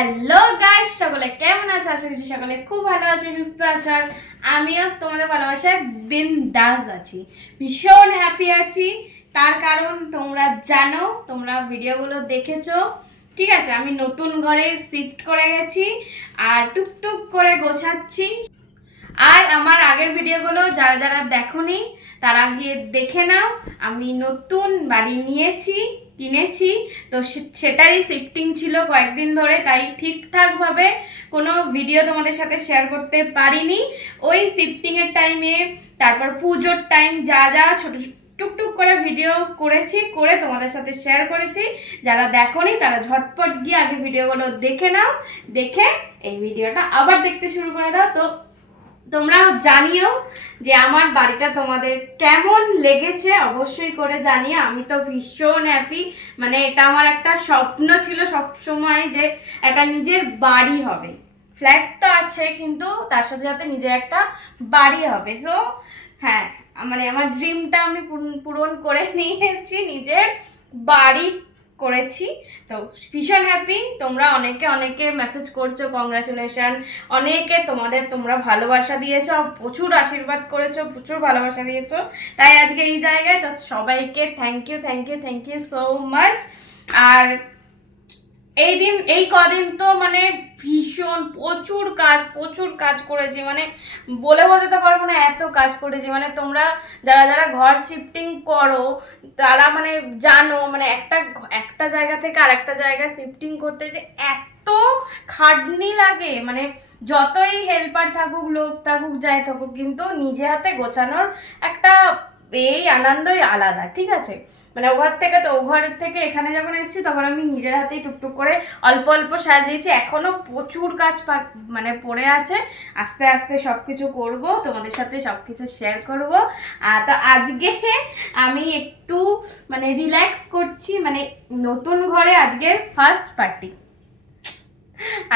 Hello guys সকলে কেমন আছো? আশা করছি সকলে খুব ভালো আছে, সুস্থ আছো, আর আমিও তোমাদের ভালোবাসায় বিন্দাস আছি, ভীষণ হ্যাপি আছি। তার কারণ তোমরা জানো, তোমরা ভিডিওগুলো দেখেছ। ঠিক আছে, আমি নতুন ঘরে শিফট করে গেছি আর টুকটুক করে গোছাচ্ছি। আর আমার আগের ভিডিওগুলো যারা যারা দেখোনি, তারা গিয়ে দেখে নাও। আমি নতুন বাড়ি নিয়েছি। কিনেছি। তো সেটারই শিফটিং ছিল কয়েকদিন ধরে, তাই ঠিকঠাকভাবে কোনো ভিডিও তোমাদের সাথে শেয়ার করতে পারিনি। ওই শিফটিংয়ের টাইমে তারপর পুজোর টাইম যা যা ছোট ছোট টুকটুক করে ভিডিও করেছি, করে তোমাদের সাথে শেয়ার করেছি। যারা দেখোনি, তারা ঝটপট গিয়ে আগে ভিডিওগুলো দেখে নাও, দেখে এই ভিডিওটা আবার দেখতে শুরু করে দাও। তো তোমরা জানিও যে আমার বাড়িটা তোমাদের কেমন লেগেছে, অবশ্যই করে জানিও। আমি তো ভীষণ হ্যাপি মানে এটা আমার একটা স্বপ্ন ছিল সব সময় যে একটা নিজের বাড়ি হবে। ফ্ল্যাট তো আছে, কিন্তু তার সাথে সাথে নিজের একটা বাড়ি হবে। সো হ্যাঁ মানে আমার ড্রিমটা আমি পূরণ- পূরণ করে নিয়েছি নিজের বাড়ি করেছি। তো ভীষণ হ্যাপি তোমরা অনেকে অনেকে মেসেজ করছ কংগ্রাচুলেশন অনেকে তোমাদের তোমরা ভালোবাসা দিয়েছ, প্রচুর আশীর্বাদ করেছ, প্রচুর ভালোবাসা দিয়েছ। তাই আজকে এই জায়গায় তো সবাইকে thank you thank you thank you so much আর এই দিন, এই কদিন তো মানে ভীষণ প্রচুর কাজ প্রচুর কাজ করেছি। মানে বলে বোঝাতে পারব না, এত কাজ করেছি। মানে তোমরা যারা যারা ঘর শিফটিং করো, তারা মানে জানো মানে একটা একটা জায়গা থেকে আর একটা জায়গায় শিফটিং করতে যে এত খাটনি লাগে। মানে যতই হেল্পার থাকুক, লোক থাকুক, যাই থাকুক, কিন্তু নিজে হাতে গোছানোর একটা এই আনন্দই আলাদা, ঠিক আছে? মানে ও ঘর থেকে তো, ও ঘর থেকে এখানে যখন এসেছি, তখন আমি নিজের হাতেই টুকটুক করে অল্প অল্প সাজিয়েছি। এখনও প্রচুর কাজ মানে পড়ে আছে। আস্তে আস্তে সব কিছু করব, তোমাদের সাথে সব কিছু শেয়ার করব তো আজকে আমি একটু মানে রিল্যাক্স করছি মানে নতুন ঘরে আজকের ফার্স্ট পার্টি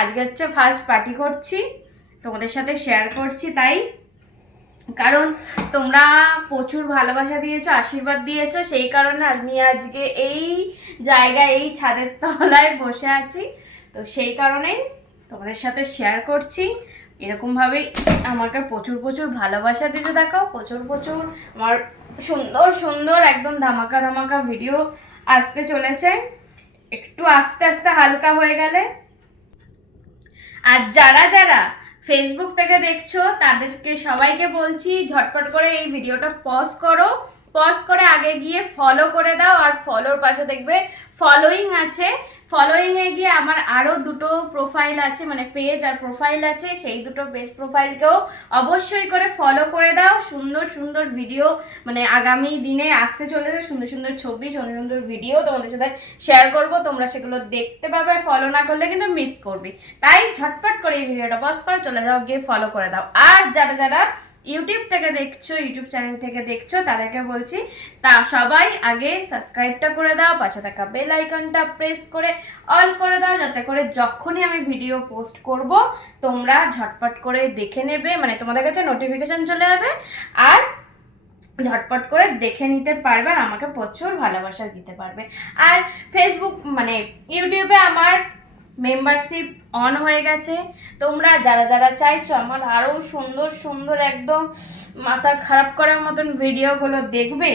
আজকে হচ্ছে ফার্স্ট পার্টি করছি, তোমাদের সাথে শেয়ার করছি, তাই কারণ তোমরা প্রচুর ভালোবাসা দিয়েছ, আশীর্বাদ দিয়েছ, সেই কারণে আমি আজকে এই জায়গায়, এই ছাদের তলায় বসে আছি। তো সেই কারণেই তোমাদের সাথে শেয়ার করছি। এরকমভাবেই আমাকে প্রচুর প্রচুর ভালোবাসা দিতে দেখো, প্রচুর প্রচুর আমার সুন্দর সুন্দর একদম ধামাকা ধামাকা ভিডিও আসতে চলেছে। একটু আস্তে আস্তে হালকা হয়ে গেলে। আর যারা যারা ফেসবুক থেকে দেখছ তাদেরকে সবাইকে বলছি ঝটপট করে এই ভিডিওটা পজ করো। পজ করে আগে গিয়ে ফলো করে দাও আর ফলোর পাশে দেখবে ফলোয়িং আছে। ফলোয়িংয়ে গিয়ে আমার আরও দুটো প্রোফাইল আছে মানে পেজ আর প্রোফাইল আছে, সেই দুটো পেজ প্রোফাইলকেও অবশ্যই করে ফলো করে দাও। সুন্দর সুন্দর ভিডিও মানে আগামী দিনে আসতে চলেছে, সুন্দর সুন্দর ছবি, সুন্দর সুন্দর ভিডিও তোমাদের সাথে শেয়ার করব। তোমরা সেগুলো দেখতে পাবে, আর ফলো না করলে কিন্তু মিস করবে। তাই ঝটপট করে এই ভিডিওটা পজ করে, চলে যাও, গিয়ে ফলো করে দাও। আর যারা যারা ইউটিউব থেকে দেখছ, ইউটিউব চ্যানেল থেকে দেখছ, তাদেরকে বলছি, তা সবাই আগে সাবস্ক্রাইবটা করে দাও, পাশে থাকা বেল আইকনটা প্রেস করে অল করে দাও, যাতে করে যখনই আমি ভিডিও পোস্ট করব, তোমরা ঝটপট করে দেখে নেবে মানে তোমাদের কাছে নোটিফিকেশান চলে যাবে, আর ঝটপট করে দেখে নিতে পারবে আর আমাকে প্রচুর ভালোবাসা দিতে পারবে। আর ফেসবুক মানে ইউটিউবে আমার মেম্বারশিপ অন হয়ে গেছে। তোমরা যারা যারা চাইছো আমার আরও সুন্দর সুন্দর একদম মাথা খারাপ করার মতন ভিডিওগুলো দেখবে।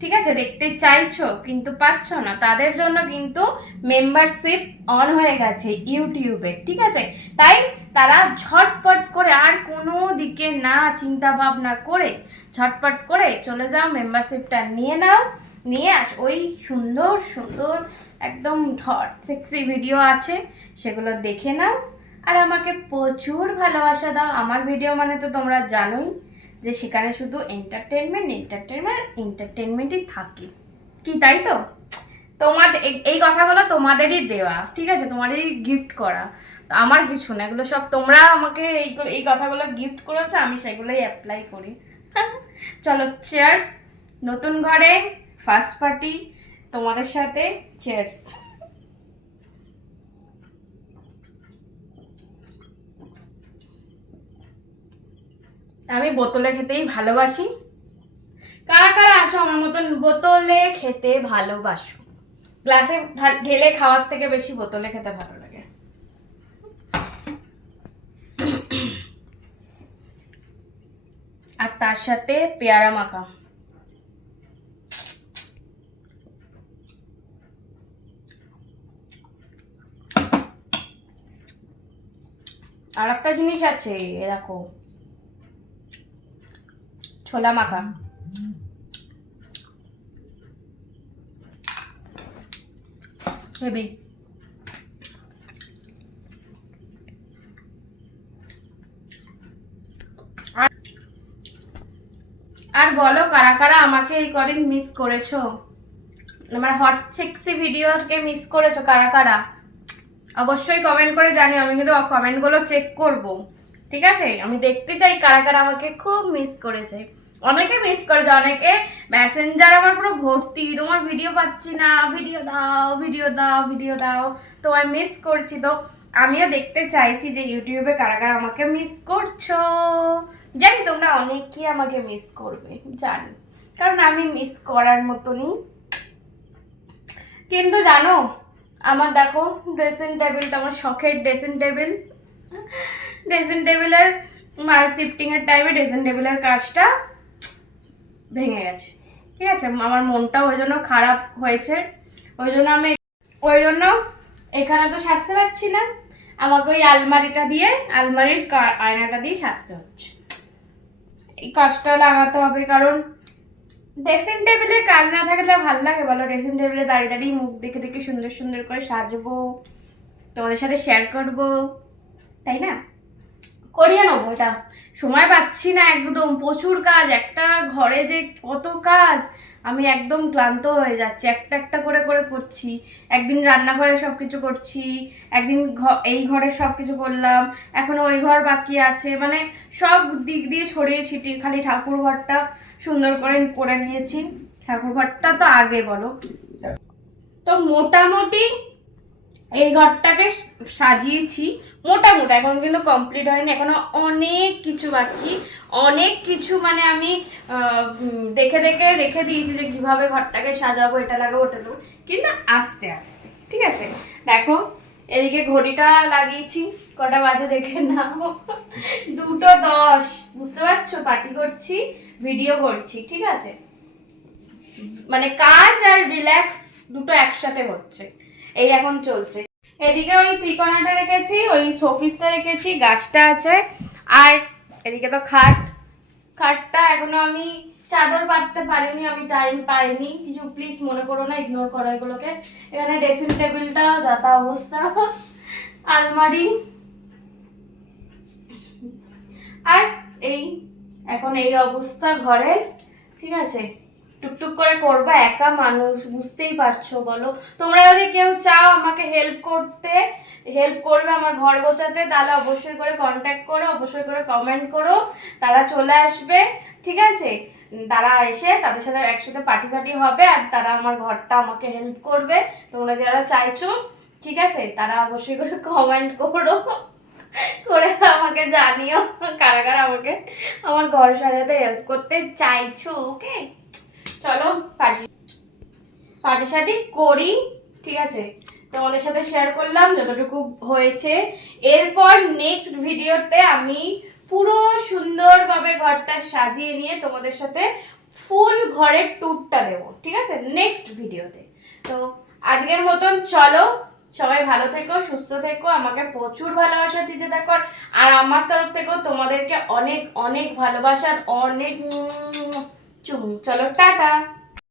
ঠিক আছে? দেখতে চাইছো, কিন্তু পাচ্ছ না। তাদের জন্য কিন্তু মেম্বারশিপ অন হয়ে গেছে ইউটিউবে, ঠিক আছে? তাই তারা ঝটপট করে আর কোনো দিকে না চিন্তা ভাবনা করে ঝটপট করে চলে যাও মেম্বারশিপটা নিয়ে নাও, নিয়ে আস। ওই সুন্দর সুন্দর একদম হট সেক্সি ভিডিও আছে, সেগুলো দেখে নাও। আর আমাকে প্রচুর ভালোবাসা দাও। আমার ভিডিও মানে তো তোমরা জানোই। যে সেখানে শুধু এন্টারটেনমেন্ট এন্টারটেনমেন্ট এন্টারটেনমেন্টই থাকে। কি তাই তো? তোমাদের এই- কথাগুলো তোমাদেরই দেওয়া, ঠিক আছে? তোমাদেরই গিফট করা। আমার কিছু না এগুলো সব তোমরা আমাকে এই এই কথাগুলো গিফট করেছ, আমি সেগুলোই অ্যাপ্লাই করি। চলো চেয়ার্স নতুন ঘরে ফার্স্ট পার্টি তোমাদের সাথে চেয়ার্স আমি বোতলে খেতেই ভালোবাসি। কারা কারা আছো আমার মতন বোতলে খেতে ভালোবাসো? গ্লাসে ঢেলে খাওয়ার থেকে বেশি বোতলে খেতে ভালো লাগে। আর তার সাথে পেয়ারা মাখা। আর একটা জিনিস আছে, এ দেখো। ছোলা মাখা। আর বলো, কারা কারা আমাকে এই কদিন মিস করেছ? আমার হট সেক্সি ভিডিওকে মিস করেছ, কারা কারা? অবশ্যই কমেন্ট করে জানি আমি কিন্তু কমেন্টগুলো চেক করব। ঠিক আছে? আমি দেখতে চাই কারা কারা আমাকে খুব মিস করেছে। অনেকে মিস করে করেছে অনেকে মেসেঞ্জার আমার পুরো ভর্তি, তোমার ভিডিও পাচ্ছি না ভিডিও দাও ভিডিও দাও ভিডিও দাও। তোমায় মিস করছি। তো আমিও দেখতে চাইছি যে ইউটিউবে কারা কারা আমাকে মিস করছ। জানি তোমরা অনেকেই আমাকে মিস করবে, জানি। কারণ আমি মিস করার মতনই। কিন্তু জানো, আমার দেখো ড্রেসিং টেবিলটা আমার শখের ড্রেসিং টেবিল ড্রেসিং টেবিলের মাল শিফটিংয়ের টাইমে ড্রেসিং টেবিলের কাজটা ভেঙে গেছে। ঠিক আছে, আমার মনটা ওই জন্য খারাপ হয়েছে। ওই জন্য আমি, ওই জন্য এখানে তো সাজতে পারছি না। আমাকে ওই আলমারিটা দিয়ে, আলমারির আয়নাটা দিয়ে সাজতে হচ্ছে। এই কাজটা লাগাতে হবে, কারণ ড্রেসিং টেবিলে কাজ না থাকলে ভালো লাগে বলো? ড্রেসিং টেবিলে দাঁড়িয়ে দাঁড়িয়ে মুখ দেখে দেখে সুন্দর সুন্দর করে সাজবো, তোমাদের সাথে শেয়ার করব, তাই না? করিয়ে নেব এটা সময় পাচ্ছি না একদম প্রচুর কাজ একটা ঘরে যে কত কাজ আমি একদম ক্লান্ত হয়ে যাচ্ছি একটা একটা করে করে করছি। একদিন রান্নাঘরে সব কিছু করছি একদিন ঘ- এই ঘরে সব কিছু করলাম এখনও ওই ঘর বাকি আছে মানে সব দিক দিয়ে ছড়িয়ে ছিটিয়ে খালি ঠাকুর ঘরটা সুন্দর করে করে নিয়েছি। ঠাকুর ঘরটা তো আগে বলো। তো মোটামুটি এই ঘরটাকে সাজিয়েছি। মোটামুটি এখন কিন্তু কমপ্লিট হয়নি, এখনও অনেক কিছু বাকি। অনেক কিছু মানে আমি দেখে দেখে রেখে দিয়েছি যে কীভাবে ঘরটাকে সাজাবো, এটা লাগাবো, ওটা লাগাবো। কিন্তু আস্তে আস্তে, ঠিক আছে? দেখো, এদিকে ঘড়িটা লাগিয়েছি, কটা বাজে দেখে নাও। দুটো দশ, বুঝতে পারছ? পার্টি করছি ভিডিও করছি, ঠিক আছে? মানে কাজ আর রিল্যাক্স দুটো একসাথে হচ্ছে। এই এখন চলছে। এদিকে ওই ত্রিকোণাটা রেখেছি, ওই শোপিসটা রেখেছি, গাছটা আছে, আর এদিকে তো খাট। খাটটা এখনও আমি চাদর পাততে পারিনি, আমি টাইম পাইনি। কিছু প্লিজ মনে করো না ইগনোর করো এগুলোকে। এখানে ড্রেসিং টেবিলটা যাতা অবস্থা, আলমারি। আর এই, এখন এই অবস্থা ঘরের, ঠিক আছে? টুকটুক করে করবা, একা মানুষ, বুঝতেই পারছ, বলো। তোমরা যদি কেউ চাও আমাকে হেল্প করতে হেল্প করবে আমার ঘর গোছাতে, তাহলে অবশ্যই করে কন্ট্যাক্ট করো, অবশ্যই করে কমেন্ট করো, তারা চলে আসবে, ঠিক আছে? তারা এসে তাদের সাথে একসাথে পার্টি পার্টি হবে, আর তারা আমার ঘরটা আমাকে হেল্প করবে, তোমরা যারা চাইছো, ঠিক আছে? তারা অবশ্যই করে কমেন্ট করো, করে আমাকে জানিও, কারা কারা আমাকে আমার ঘর সাজাতে হেল্প করতে চাইছো ওকে চলো পার্টি পার্টি সার্টি করি, ঠিক আছে? তোমাদের সাথে শেয়ার করলাম যতটুকু হয়েছে। এরপর নেক্সট ভিডিওতে আমি পুরো সুন্দরভাবে ঘরটা সাজিয়ে নিয়ে তোমাদের সাথে ফুল ঘরের ট্যুরটা দেবো, ঠিক আছে? নেক্সট ভিডিওতে তো আজকের মতন চলো, সবাই ভালো থেকো, সুস্থ থেকো, আমাকে প্রচুর ভালোবাসা দিতে থাকো, আর আমার তরফ থেকেও তোমাদেরকে অনেক অনেক ভালোবাসার অনেক চুমু চলো টাটা।